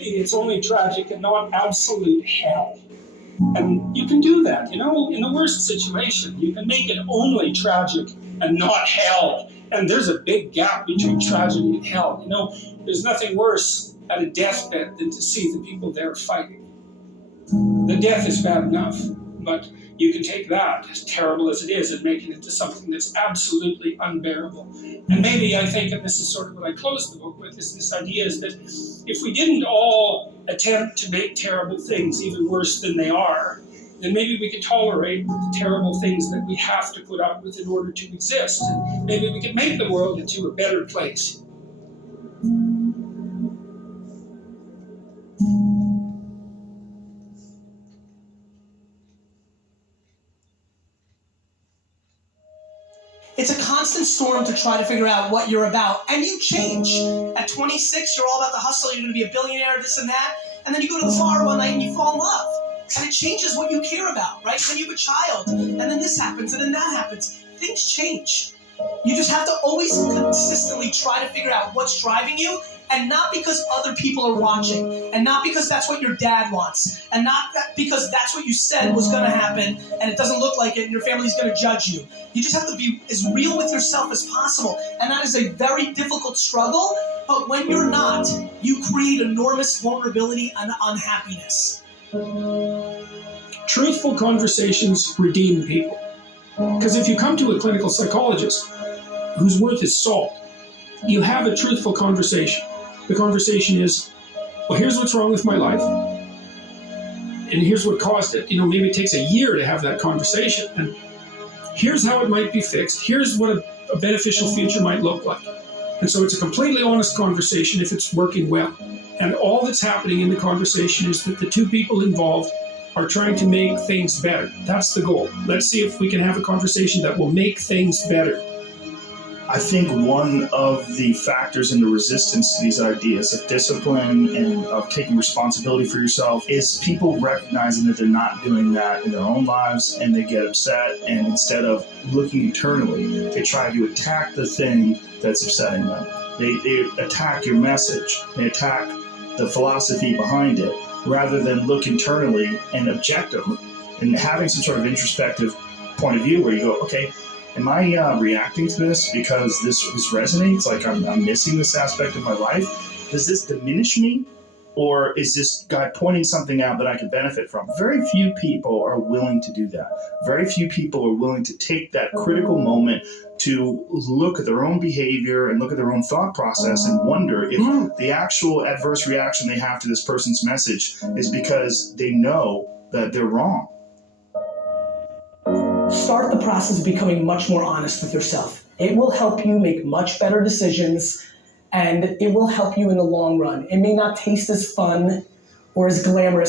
it's only tragic and not absolute hell. And you can do that, in the worst situation. You can make it only tragic and not hell. And there's a big gap between tragedy and hell. There's nothing worse at a deathbed than to see the people there fighting. The death is bad enough, but you can take that, as terrible as it is, and make it into something that's absolutely unbearable. And maybe I think, and this is sort of what I closed the book with, is this idea is that if we didn't all attempt to make terrible things even worse than they are, then maybe we could tolerate the terrible things that we have to put up with in order to exist. And maybe we could make the world into a better place. It's a constant storm to try to figure out what you're about, and you change. At 26, you're all about the hustle, you're going to be a billionaire, this and that, and then you go to the bar one night and you fall in love. And it changes what you care about, right? Then you have a child, and then this happens, and then that happens. Things change. You just have to always consistently try to figure out what's driving you, and not because other people are watching, and not because that's what your dad wants, and not because that's what you said was going to happen, and it doesn't look like it, and your family's going to judge you. You just have to be as real with yourself as possible, and that is a very difficult struggle, but when you're not, you create enormous vulnerability and unhappiness. Truthful conversations redeem people. Because if you come to a clinical psychologist whose worth is salt, you have a truthful conversation. The conversation is, well, here's what's wrong with my life, and here's what caused it. Maybe it takes a year to have that conversation, and here's how it might be fixed. Here's what a beneficial future might look like. And so it's a completely honest conversation if it's working well. And all that's happening in the conversation is that the two people involved are trying to make things better. That's the goal. Let's see if we can have a conversation that will make things better. I think one of the factors in the resistance to these ideas of discipline and of taking responsibility for yourself is people recognizing that they're not doing that in their own lives, and they get upset, and instead of looking internally, they try to attack the thing that's upsetting them. They attack your message. They attack the philosophy behind it, rather than look internally and objectively and having some sort of introspective point of view where you go, okay, am I reacting to this because this resonates? Like I'm missing this aspect of my life? Does this diminish me? Or is this guy pointing something out that I can benefit from? Very few people are willing to do that. Very few people are willing to take that critical moment to look at their own behavior and look at their own thought process and wonder if the actual adverse reaction they have to this person's message is because they know that they're wrong. Start the process of becoming much more honest with yourself. It will help you make much better decisions, and it will help you in the long run. It may not taste as fun or as glamorous